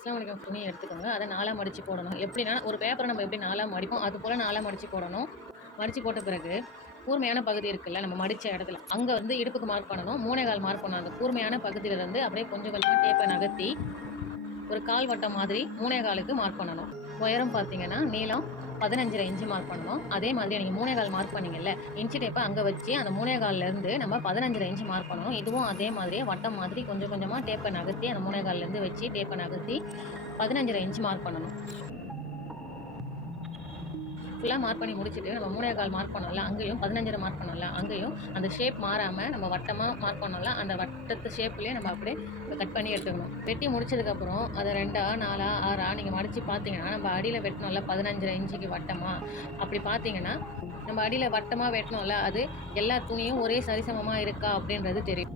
அஸ்லாம் வலைக்கம் துணியை எடுத்துக்கோங்க. அதை நாலாக மடித்து போடணும். எப்படின்னா ஒரு பேப்பரை நம்ம எப்படி நாலாக மடிப்போம் அது போல் நாலாக மடித்து போடணும். மடித்து போட்ட பிறகு கூர்மையான பகுதி இருக்குல்ல நம்ம மடித்த இடத்துல. அங்கே வந்து இடுப்புக்கு மார்க் பண்ணணும் மூணே கால் மார்க் பண்ணணும். அந்த கூர்மையான பகுதியிலேருந்து அப்படியே கொஞ்சம் கொஞ்சமாக டேப்பை நகர்த்தி ஒரு கால் வட்டம் மாதிரி மூணே காலுக்கு மார்க் பண்ணணும். உயரம் பார்த்தீங்கன்னா நீளம் பதினஞ்சு இன்ச்சு மார்க் பண்ணணும். அதே மாதிரி நீங்கள் மூணே கால் மார்க் பண்ணீங்கல்ல இன்ச்சு டேப்பை அங்கே வச்சு அந்த மூணே கால்லேருந்து நம்ம பதினஞ்சு இன்ச்சு மார்க் பண்ணணும். இதுவும் அதே மாதிரியே வட்டம் மாதிரி கொஞ்சம் கொஞ்சமாக டேப்பை நகர்த்தி அந்த மூணே கால்லேருந்து வச்சு டேப்பை நகர்த்தி பதினஞ்சரை இன்ச்சு மார்க் பண்ணணும். ஃபுல்லாக மார்க் பண்ணி முடிச்சுட்டு நம்ம மூணே கால் மார்க் பண்ணோம்ல அங்கேயும் பதினஞ்சரை மார்க் பண்ணோம்ல அங்கேயும் அந்த ஷேப் மாறாமல் நம்ம வட்டமாக மார்க் பண்ணோம்ல அந்த வட்டத்து ஷேப்லேயே நம்ம அப்படியே கட் பண்ணி எடுத்துக்கணும். வெட்டி முடிச்சதுக்கப்புறம் அதை ரெண்டா நாலா ஆறா நீங்கள் மடித்து பார்த்தீங்கன்னா நம்ம அடியில் வெட்டணும்ல பதினஞ்சரை இன்ச்சுக்கு வட்டமாக அப்படி பார்த்தீங்கன்னா நம்ம அடியில் வட்டமாக வெட்டணும்ல அது எல்லா துணியும் ஒரே சரிசமமாக இருக்கா அப்படின்றது தெரியும்.